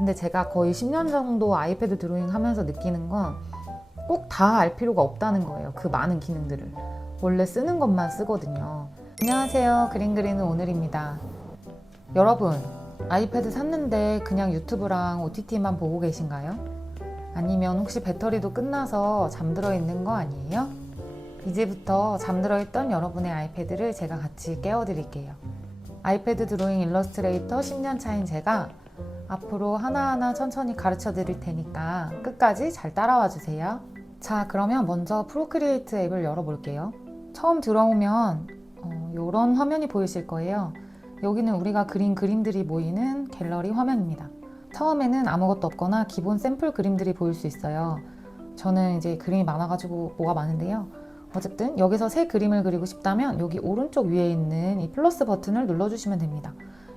근데 제가 거의 10년 정도 아이패드 드로잉 하면서 느끼는 건 꼭 다 알 필요가 없다는 거예요. 그 많은 기능들을. 원래 쓰는 것만 쓰거든요. 안녕하세요. 그린그린은 오늘입니다. 여러분, 아이패드 샀는데 그냥 유튜브랑 OTT만 보고 계신가요? 아니면 혹시 배터리도 끝나서 잠들어 있는 거 아니에요? 이제부터 잠들어 있던 여러분의 아이패드를 제가 같이 깨워드릴게요. 아이패드 드로잉 일러스트레이터 10년 차인 제가 앞으로 하나하나 천천히 가르쳐 드릴 테니까 끝까지 잘 따라와 주세요. 자, 그러면 먼저 프로크리에이트 앱을 열어볼게요. 처음 들어오면 이런 화면이 보이실 거예요. 여기는 우리가 그린 그림들이 모이는 갤러리 화면입니다. 처음에는 아무것도 없거나 기본 샘플 그림들이 보일 수 있어요. 저는 이제 그림이 많아가지고 뭐가 많은데요. 어쨌든 여기서 새 그림을 그리고 싶다면 여기 오른쪽 위에 있는 이 플러스 버튼을 눌러주시면 됩니다.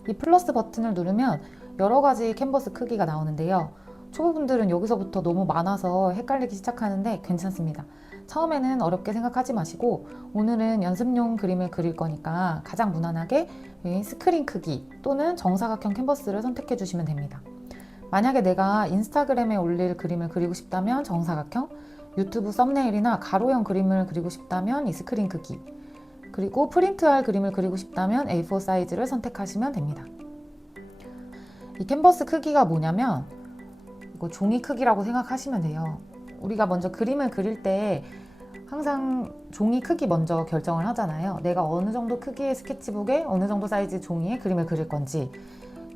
이 플러스 버튼을 누르면 여러 가지 캔버스 크기가 나오는데요. 초보분들은 여기서부터 너무 많아서 헷갈리기 시작하는데 괜찮습니다. 처음에는 어렵게 생각하지 마시고 오늘은 연습용 그림을 그릴 거니까 가장 무난하게 스크린 크기 또는 정사각형 캔버스를 선택해 주시면 됩니다. 만약에 내가 인스타그램에 올릴 그림을 그리고 싶다면 정사각형, 유튜브 썸네일이나 가로형 그림을 그리고 싶다면 이 스크린 크기, 그리고 프린트할 그림을 그리고 싶다면 A4 사이즈를 선택하시면 됩니다. 이 캔버스 크기가 뭐냐면 이거 종이 크기라고 생각하시면 돼요. 우리가 먼저 그림을 그릴 때 항상 종이 크기 먼저 결정을 하잖아요. 내가 어느 정도 크기의 스케치북에 어느 정도 사이즈 종이에 그림을 그릴 건지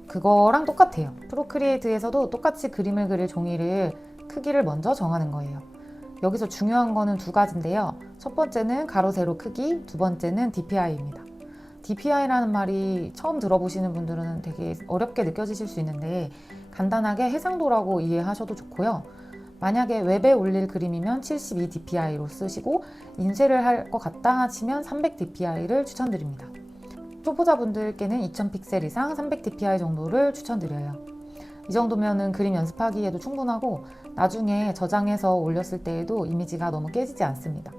그거랑 똑같아요. 프로크리에이트에서도 똑같이 그림을 그릴 종이를 크기를 먼저 정하는 거예요. 여기서 중요한 거는 두 가지인데요. 첫 번째는 가로 세로 크기, 두 번째는 DPI입니다. DPI라는 말이 처음 들어보시는 분들은 되게 어렵게 느껴지실 수 있는데 간단하게 해상도라고 이해하셔도 좋고요. 만약에 웹에 올릴 그림이면 72 DPI로 쓰시고 인쇄를 할 것 같다 하시면 300 DPI를 추천드립니다. 초보자분들께는 2000 픽셀 이상 300 DPI 정도를 추천드려요. 이 정도면은 그림 연습하기에도 충분하고 나중에 저장해서 올렸을 때에도 이미지가 너무 깨지지 않습니다.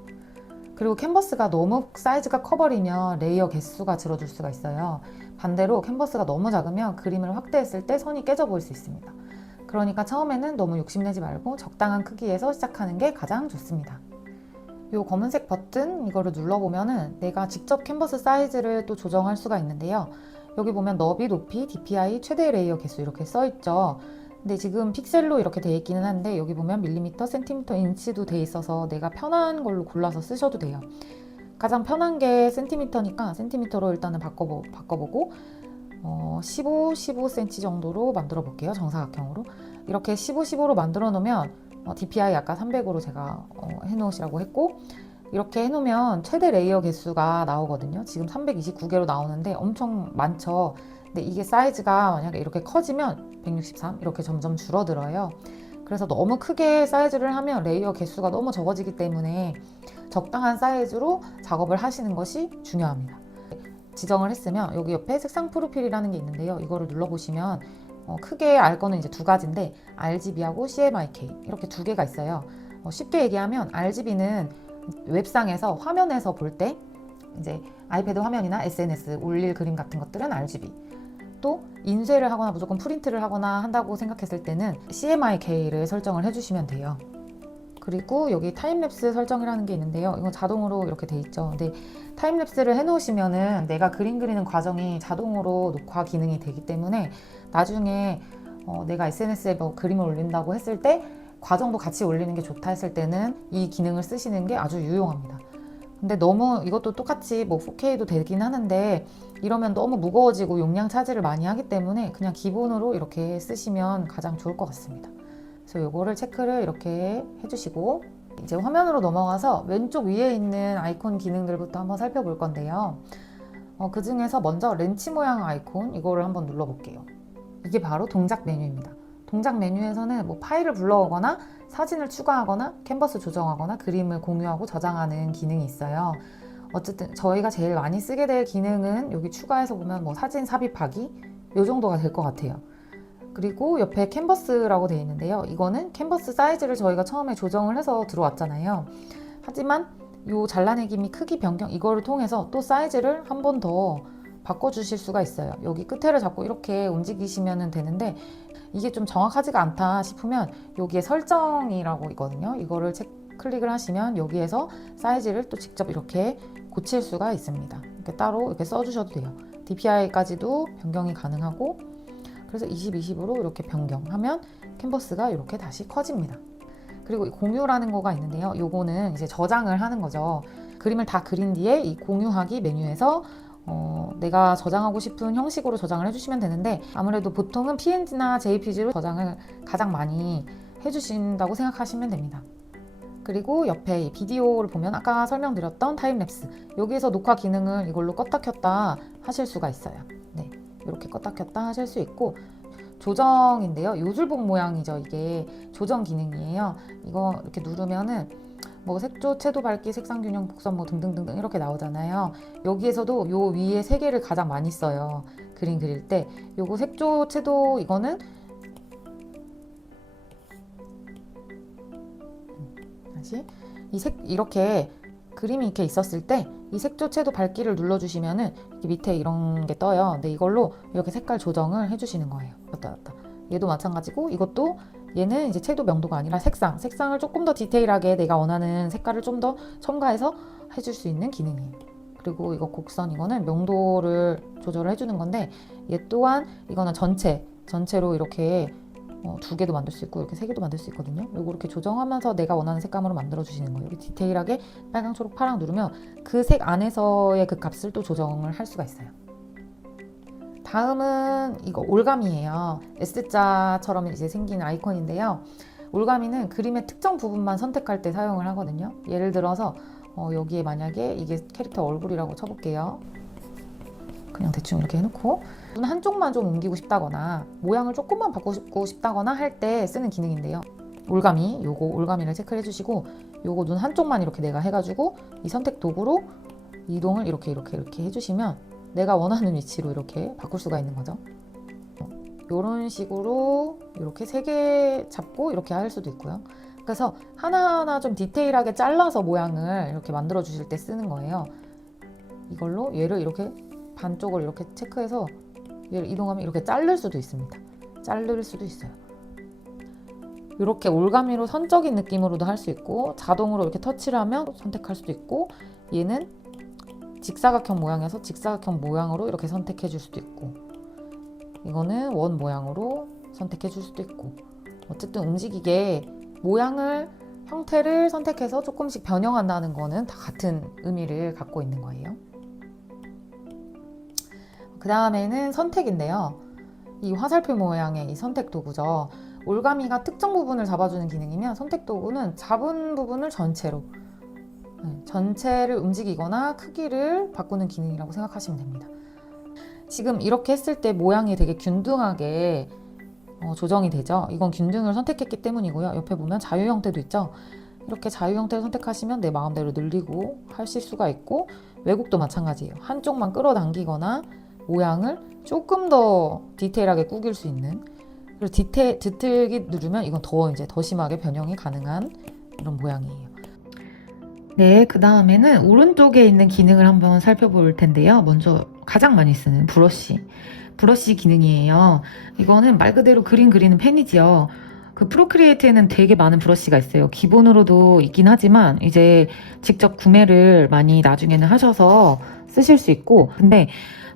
그리고 캔버스가 너무 사이즈가 커버리면 레이어 개수가 줄어들 수가 있어요. 반대로 캔버스가 너무 작으면 그림을 확대했을 때 선이 깨져 보일 수 있습니다. 그러니까 처음에는 너무 욕심내지 말고 적당한 크기에서 시작하는 게 가장 좋습니다. 이 검은색 버튼 이거를 눌러보면은 내가 직접 캔버스 사이즈를 또 조정할 수가 있는데요. 여기 보면 너비, 높이, DPI, 최대 레이어 개수 이렇게 써있죠. 근데 지금 픽셀로 이렇게 돼 있기는 한데 여기 보면 밀리미터, 센티미터, 인치도 돼 있어서 내가 편한 걸로 골라서 쓰셔도 돼요. 가장 편한 게 센티미터니까 센티미터로 일단은 바꿔보고 15, 15cm 정도로 만들어 볼게요. 정사각형으로. 이렇게 15, 15로 만들어 놓으면 DPI 아까 300으로 제가 해놓으시라고 했고 이렇게 해놓으면 최대 레이어 개수가 나오거든요. 지금 329개로 나오는데 엄청 많죠. 근데 이게 사이즈가 만약에 이렇게 커지면 163 이렇게 점점 줄어들어요. 그래서 너무 크게 사이즈를 하면 레이어 개수가 너무 적어지기 때문에 적당한 사이즈로 작업을 하시는 것이 중요합니다. 지정을 했으면 여기 옆에 색상 프로필이라는 게 있는데요. 이거를 눌러보시면 크게 알 거는 이제 두 가지인데 RGB하고 CMYK 이렇게 두 개가 있어요. 쉽게 얘기하면 RGB는 웹상에서 화면에서 볼 때 이제 아이패드 화면이나 SNS 올릴 그림 같은 것들은 RGB, 또 인쇄를 하거나 무조건 프린트를 하거나 한다고 생각했을 때는 CMYK를 설정을 해주시면 돼요. 그리고 여기 타임랩스 설정이라는 게 있는데요. 이건 자동으로 이렇게 돼 있죠. 근데 타임랩스를 해놓으시면은 내가 그림 그리는 과정이 자동으로 녹화 기능이 되기 때문에 나중에 내가 SNS에 뭐 그림을 올린다고 했을 때 과정도 같이 올리는 게 좋다 했을 때는 이 기능을 쓰시는 게 아주 유용합니다. 근데 너무 이것도 똑같이 뭐 4K도 되긴 하는데 이러면 너무 무거워지고 용량 차지를 많이 하기 때문에 그냥 기본으로 이렇게 쓰시면 가장 좋을 것 같습니다. 그래서 요거를 체크를 이렇게 해주시고 이제 화면으로 넘어가서 왼쪽 위에 있는 아이콘 기능들부터 한번 살펴볼 건데요. 그 중에서 먼저 렌치 모양 아이콘 이거를 한번 눌러볼게요. 이게 바로 동작 메뉴입니다. 동작 메뉴에서는 뭐 파일을 불러오거나 사진을 추가하거나 캔버스 조정하거나 그림을 공유하고 저장하는 기능이 있어요. 어쨌든 저희가 제일 많이 쓰게 될 기능은 여기 추가해서 보면 뭐 사진 삽입하기 이 정도가 될 것 같아요. 그리고 옆에 캔버스라고 되어 있는데요. 이거는 캔버스 사이즈를 저희가 처음에 조정을 해서 들어왔잖아요. 하지만 이 잘라내기 및 크기 변경 이거를 통해서 또 사이즈를 한 번 더 바꿔주실 수가 있어요. 여기 끝에를 잡고 이렇게 움직이시면 되는데 이게 좀 정확하지가 않다 싶으면 여기에 설정이라고 있거든요. 이거를 클릭을 하시면 여기에서 사이즈를 또 직접 이렇게 고칠 수가 있습니다. 이렇게 따로 이렇게 써주셔도 돼요. DPI까지도 변경이 가능하고, 그래서 20, 20으로 이렇게 변경하면 캔버스가 이렇게 다시 커집니다. 그리고 공유라는 거가 있는데요. 요거는 이제 저장을 하는 거죠. 그림을 다 그린 뒤에 이 공유하기 메뉴에서 내가 저장하고 싶은 형식으로 저장을 해주시면 되는데, 아무래도 보통은 PNG나 JPG로 저장을 가장 많이 해주신다고 생각하시면 됩니다. 그리고 옆에 이 비디오를 보면 아까 설명드렸던 타임랩스, 여기에서 녹화 기능을 이걸로 껐다 켰다 하실 수가 있어요. 네, 이렇게 껐다 켰다 하실 수 있고, 조정인데요. 요술봉 모양이죠. 이게 조정 기능이에요. 이거 이렇게 누르면은 뭐 색조, 채도, 밝기, 색상 균형, 곡선 뭐 등등등등 이렇게 나오잖아요. 여기에서도 요 위에 세 개를 가장 많이 써요. 그림 그릴 때. 요거 색조, 채도 이거는 다시 이렇게 그림이 이렇게 있었을 때 이 색조, 채도, 밝기를 눌러주시면은 이렇게 밑에 이런 게 떠요. 근데 이걸로 이렇게 색깔 조정을 해주시는 거예요. 왔다 갔다. 얘도 마찬가지고, 이것도 얘는 이제 채도 명도가 아니라 색상을 조금 더 디테일하게 내가 원하는 색깔을 좀 더 첨가해서 해줄 수 있는 기능이에요. 그리고 이거 곡선, 이거는 명도를 조절을 해주는 건데, 얘 또한 이거는 전체로 이렇게 2개도 만들 수 있고 이렇게 3개도 만들 수 있거든요. 요거 이렇게 조정하면서 내가 원하는 색감으로 만들어 주시는 거예요. 여기 디테일하게 빨강, 초록, 파랑 누르면 그 색 안에서의 그 값을 또 조정을 할 수가 있어요. 다음은 이거 올가미예요. S자처럼 이제 생긴 아이콘인데요. 올가미는 그림의 특정 부분만 선택할 때 사용을 하거든요. 예를 들어서 여기에 만약에 이게 캐릭터 얼굴이라고 쳐볼게요. 그냥 대충 이렇게 해놓고 눈 한쪽만 좀 옮기고 싶다거나 모양을 조금만 바꾸고 싶다거나 할 때 쓰는 기능인데요. 올가미, 요거 올가미를 체크를 해주시고, 요거 눈 한쪽만 이렇게 내가 해가지고 이 선택 도구로 이동을 이렇게 해주시면 내가 원하는 위치로 이렇게 바꿀 수가 있는 거죠. 이런 식으로 이렇게 3개 잡고 이렇게 할 수도 있고요. 그래서 하나하나 좀 디테일하게 잘라서 모양을 이렇게 만들어 주실 때 쓰는 거예요. 이걸로 얘를 이렇게 반쪽을 이렇게 체크해서 얘를 이동하면 이렇게 자를 수도 있습니다. 자를 수도 있어요. 이렇게 올가미로 선적인 느낌으로도 할 수 있고, 자동으로 이렇게 터치를 하면 선택할 수도 있고, 얘는 직사각형 모양에서 직사각형 모양으로 이렇게 선택해 줄 수도 있고, 이거는 원 모양으로 선택해 줄 수도 있고, 어쨌든 움직이게 모양을, 형태를 선택해서 조금씩 변형한다는 거는 다 같은 의미를 갖고 있는 거예요. 그 다음에는 선택인데요. 이 화살표 모양의 이 선택 도구죠. 올가미가 특정 부분을 잡아주는 기능이면 선택 도구는 잡은 부분을 전체를 움직이거나 크기를 바꾸는 기능이라고 생각하시면 됩니다. 지금 이렇게 했을 때 모양이 되게 균등하게 조정이 되죠. 이건 균등을 선택했기 때문이고요. 옆에 보면 자유 형태도 있죠. 이렇게 자유 형태를 선택하시면 내 마음대로 늘리고 하실 수가 있고, 왜곡도 마찬가지예요. 한쪽만 끌어당기거나 모양을 조금 더 디테일하게 꾸길 수 있는, 그리고 뒤틀기 누르면 이건 더 심하게 변형이 가능한 이런 모양이에요. 네, 그 다음에는 오른쪽에 있는 기능을 한번 살펴볼 텐데요. 먼저 가장 많이 쓰는 브러쉬 기능이에요. 이거는 말 그대로 그림 그리는 펜이지요. 그 프로크리에이트에는 되게 많은 브러쉬가 있어요. 기본으로도 있긴 하지만 이제 직접 구매를 많이 나중에는 하셔서 쓰실 수 있고, 근데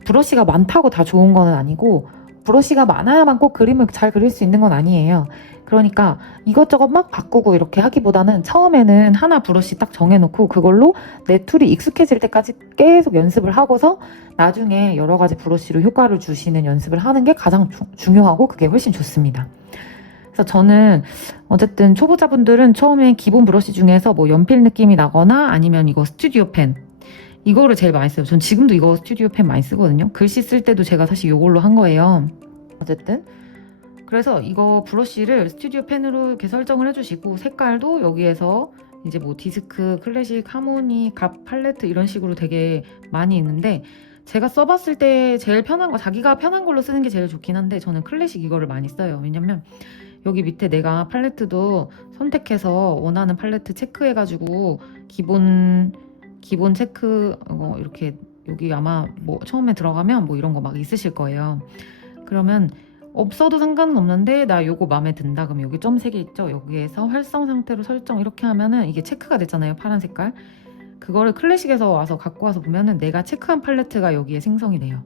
브러쉬가 많다고 다 좋은 건 아니고, 브러쉬가 많아야만 꼭 그림을 잘 그릴 수 있는 건 아니에요. 그러니까 이것저것 막 바꾸고 이렇게 하기보다는 처음에는 하나 브러쉬 딱 정해놓고 그걸로 내 툴이 익숙해질 때까지 계속 연습을 하고서 나중에 여러 가지 브러쉬로 효과를 주시는 연습을 하는 게 가장 중요하고 그게 훨씬 좋습니다. 그래서 저는 어쨌든 초보자분들은 처음에 기본 브러쉬 중에서 뭐 연필 느낌이 나거나 아니면 이거 스튜디오 펜, 이거를 제일 많이 써요. 전 지금도 이거 스튜디오 펜 많이 쓰거든요. 글씨 쓸 때도 제가 사실 이걸로 한 거예요. 어쨌든 그래서 이거 브러쉬를 스튜디오 펜으로 이렇게 설정을 해주시고, 색깔도 여기에서 이제 뭐 디스크, 클래식, 하모니, 갑, 팔레트 이런 식으로 되게 많이 있는데, 제가 써봤을 때 제일 편한 거, 자기가 편한 걸로 쓰는 게 제일 좋긴 한데 저는 클래식 이거를 많이 써요. 왜냐면 여기 밑에 내가 팔레트도 선택해서 원하는 팔레트 체크해가지고 기본 체크 이렇게 여기 아마 뭐 처음에 들어가면 뭐 이런 거 막 있으실 거예요. 그러면 없어도 상관은 없는데 나 요거 마음에 든다 그러면 여기 점 3개 있죠? 여기에서 활성 상태로 설정 이렇게 하면은 이게 체크가 됐잖아요, 파란 색깔. 그거를 클래식에서 와서 갖고 와서 보면은 내가 체크한 팔레트가 여기에 생성이 돼요.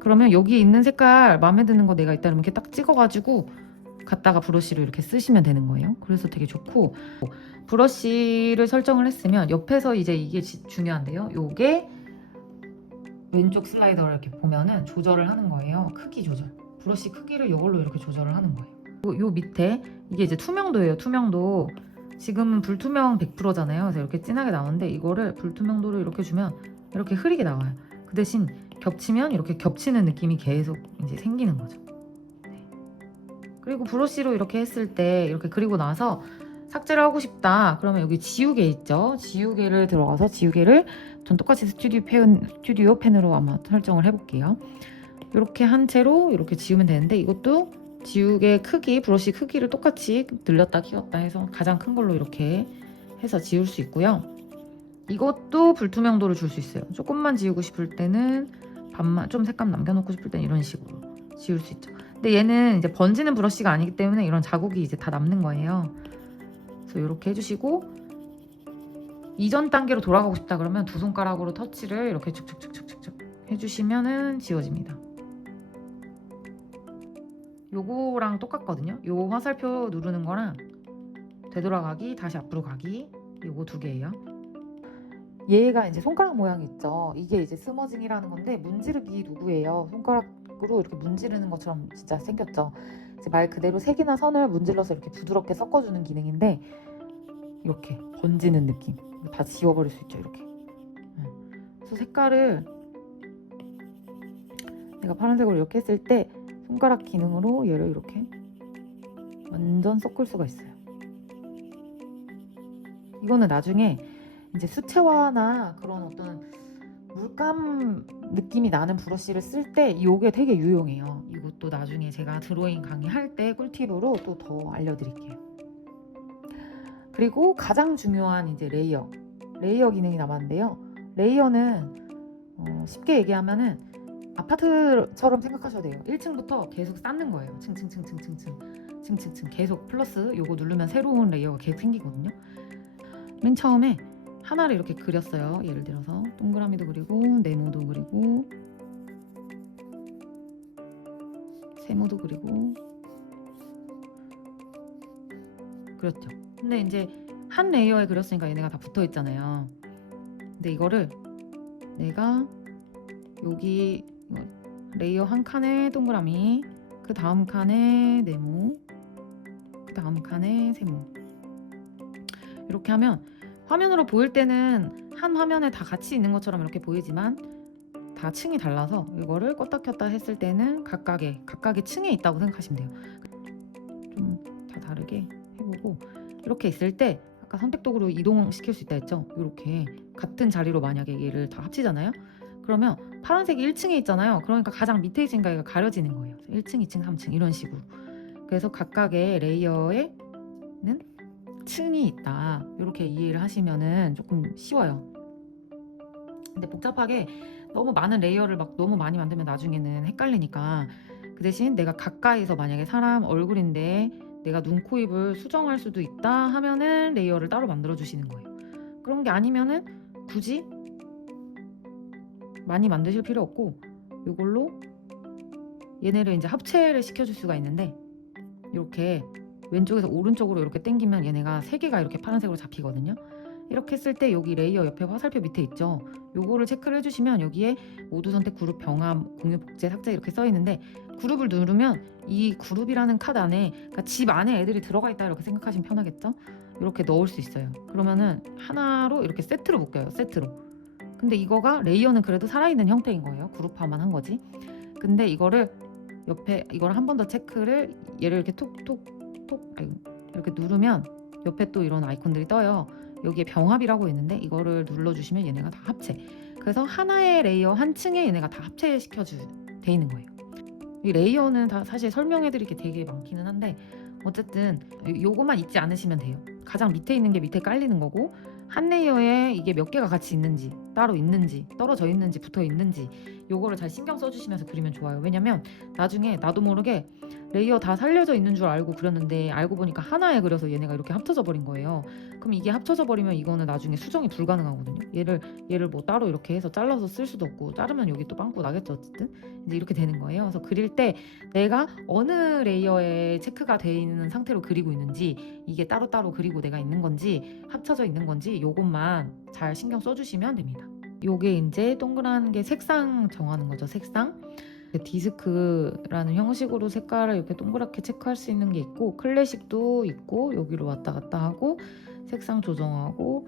그러면 여기 있는 색깔 마음에 드는 거 내가 있다 이렇게 딱 찍어가지고 갖다가 브러쉬로 이렇게 쓰시면 되는 거예요. 그래서 되게 좋고, 브러쉬를 설정을 했으면 옆에서 이제 이게 중요한데요. 요게 왼쪽 슬라이더를 이렇게 보면은 조절을 하는 거예요. 크기 조절. 브러쉬 크기를 이걸로 이렇게 조절을 하는 거예요. 요 밑에 이게 이제 투명도예요. 투명도. 지금은 불투명 100%잖아요. 그래서 이렇게 진하게 나오는데 이거를 불투명도로 이렇게 주면 이렇게 흐리게 나와요. 그 대신 겹치면 이렇게 겹치는 느낌이 계속 이제 생기는 거죠. 네. 그리고 브러쉬로 이렇게 했을 때 이렇게 그리고 나서 삭제를 하고 싶다. 그러면 여기 지우개 있죠? 지우개를 들어가서 지우개를 전 똑같이 스튜디오 펜으로 아마 설정을 해볼게요. 이렇게 한 채로 이렇게 지우면 되는데 이것도 지우개 크기, 브러쉬 크기를 똑같이 늘렸다 키웠다 해서 가장 큰 걸로 이렇게 해서 지울 수 있고요. 이것도 불투명도를 줄 수 있어요. 조금만 지우고 싶을 때는 반만 좀 색감 남겨놓고 싶을 때는 이런 식으로 지울 수 있죠. 근데 얘는 이제 번지는 브러쉬가 아니기 때문에 이런 자국이 이제 다 남는 거예요. 그래서 이렇게 해주시고 이전 단계로 돌아가고 싶다 그러면 두 손가락으로 터치를 이렇게 축축축축축 해주시면은 지워집니다. 요거랑 똑같거든요. 요 화살표 누르는 거랑 되돌아가기, 다시 앞으로 가기, 요거 두 개예요. 얘가 이제 손가락 모양 있죠. 이게 이제 스머징이라는 건데 문지르기 도구예요. 손가락으로 이렇게 문지르는 것처럼 진짜 생겼죠. 이제 말 그대로 색이나 선을 문질러서 이렇게 부드럽게 섞어주는 기능인데 이렇게 번지는 느낌. 다 지워버릴 수 있죠. 이렇게. 그래서 색깔을 내가 파란색으로 이렇게 했을 때 손가락 기능으로 얘를 이렇게 완전 섞을 수가 있어요. 이거는 나중에 이제 수채화나 그런 어떤 물감 느낌이 나는 브러쉬를 쓸 때 이게 되게 유용해요. 이것도 나중에 제가 드로잉 강의할 때 꿀팁으로 또 더 알려드릴게요. 그리고 가장 중요한 이제 레이어 기능이 남았는데요. 레이어는 쉽게 얘기하면은 아파트처럼 생각하셔도 돼요. 1층부터 계속 쌓는 거예요. 층층층층층층 계속 플러스 요거 누르면 새로운 레이어가 계속 생기거든요. 맨 처음에 하나를 이렇게 그렸어요. 예를 들어서 동그라미도 그리고 네모도 그리고 세모도 그리고 그렇죠. 근데 이제 한 레이어에 그렸으니까 얘네가 다 붙어 있잖아요. 근데 이거를 내가 여기 레이어 한 칸에 동그라미, 그 다음 칸에 네모, 그 다음 칸에 세모 이렇게 하면 화면으로 보일 때는 한 화면에 다 같이 있는 것처럼 이렇게 보이지만 다 층이 달라서 이거를 껐다 켰다 했을 때는 각각의 층에 있다고 생각하시면 돼요. 좀 다 다르게 해보고 이렇게 있을 때 아까 선택도구로 이동시킬 수 있다 했죠. 이렇게 같은 자리로 만약에 얘를 다 합치잖아요. 그러면 파란색이 1층에 있잖아요. 그러니까 가장 밑에 있으니까 얘가 가려지는 거예요. 1층, 2층, 3층 이런 식으로. 그래서 각각의 레이어에는 층이 있다. 이렇게 이해를 하시면은 조금 쉬워요. 근데 복잡하게 너무 많은 레이어를 막 너무 많이 만들면 나중에는 헷갈리니까 그 대신 내가 가까이서 만약에 사람 얼굴인데 내가 눈, 코, 입을 수정할 수도 있다 하면은 레이어를 따로 만들어 주시는 거예요. 그런 게 아니면은 굳이 많이 만드실 필요 없고 이걸로 얘네를 이제 합체를 시켜줄 수가 있는데 이렇게 왼쪽에서 오른쪽으로 이렇게 당기면 얘네가 3개가 이렇게 파란색으로 잡히거든요. 이렇게 했을 때 여기 레이어 옆에 화살표 밑에 있죠. 요거를 체크를 해주시면 여기에 모두 선택, 그룹, 병합, 공유, 복제, 삭제 이렇게 써 있는데 그룹을 누르면 이 그룹이라는 카드 안에 그러니까 집 안에 애들이 들어가 있다 이렇게 생각하시면 편하겠죠. 이렇게 넣을 수 있어요. 그러면은 하나로 이렇게 세트로 묶여요. 세트로. 근데 이거가 레이어는 그래도 살아있는 형태인 거예요. 그룹화만 한 거지. 근데 이거를 옆에 이걸 한 번 더 체크를 얘를 이렇게 톡톡톡 이렇게 누르면 옆에 또 이런 아이콘들이 떠요. 여기에 병합이라고 있는데 이거를 눌러주시면 얘네가 다 합체. 그래서 하나의 레이어 한 층에 얘네가 다 합체시켜 돼 있는 거예요. 이 레이어는 다 사실 설명해드릴 게 되게 많기는 한데 어쨌든 요것만 잊지 않으시면 돼요. 가장 밑에 있는 게 밑에 깔리는 거고 한 레이어에 이게 몇 개가 같이 있는지 따로 있는지, 떨어져 있는지, 붙어 있는지 요거를 잘 신경 써주시면서 그리면 좋아요. 왜냐면 나중에 나도 모르게 레이어 다 살려져 있는 줄 알고 그렸는데 알고 보니까 하나에 그려서 얘네가 이렇게 합쳐져 버린 거예요. 그럼 이게 합쳐져 버리면 이거는 나중에 수정이 불가능하거든요. 얘를 뭐 따로 이렇게 해서 잘라서 쓸 수도 없고, 자르면 여기 또 빵꾸 나겠죠. 어쨌든 이제 이렇게 되는 거예요. 그래서 그릴 때 내가 어느 레이어에 체크가 돼 있는 상태로 그리고 있는지, 이게 따로따로 그리고 내가 있는 건지 합쳐져 있는 건지 요것만 잘 신경 써주시면 됩니다. 요게 이제 동그란 게 색상 정하는 거죠. 색상. 디스크라는 형식으로 색깔을 이렇게 동그랗게 체크할 수 있는 게 있고, 클래식도 있고, 여기로 왔다 갔다 하고 색상 조정하고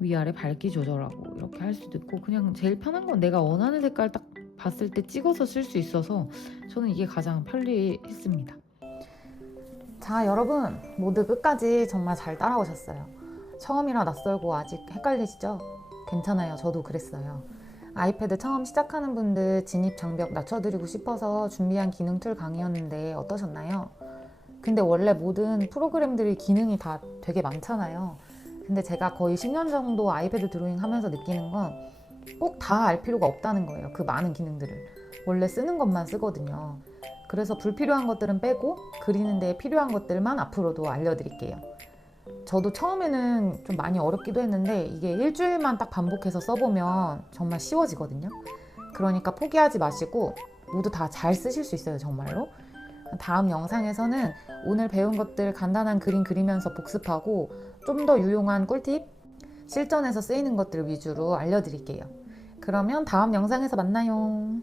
위아래 밝기 조절하고 이렇게 할 수도 있고, 그냥 제일 편한 건 내가 원하는 색깔 딱 봤을 때 찍어서 쓸 수 있어서 저는 이게 가장 편리했습니다. 자, 여러분 모두 끝까지 정말 잘 따라오셨어요. 처음이라 낯설고 아직 헷갈리시죠? 괜찮아요. 저도 그랬어요. 아이패드 처음 시작하는 분들 진입 장벽 낮춰드리고 싶어서 준비한 기능 툴 강의였는데 어떠셨나요? 근데 원래 모든 프로그램들이 기능이 다 되게 많잖아요. 근데 제가 거의 10년 정도 아이패드 드로잉 하면서 느끼는 건 꼭 다 알 필요가 없다는 거예요. 그 많은 기능들을. 원래 쓰는 것만 쓰거든요. 그래서 불필요한 것들은 빼고 그리는 데 필요한 것들만 앞으로도 알려드릴게요. 저도 처음에는 좀 많이 어렵기도 했는데 이게 일주일만 딱 반복해서 써보면 정말 쉬워지거든요. 그러니까 포기하지 마시고 모두 다 잘 쓰실 수 있어요, 정말로. 다음 영상에서는 오늘 배운 것들 간단한 그림 그리면서 복습하고 좀 더 유용한 꿀팁, 실전에서 쓰이는 것들 위주로 알려드릴게요. 그러면 다음 영상에서 만나요.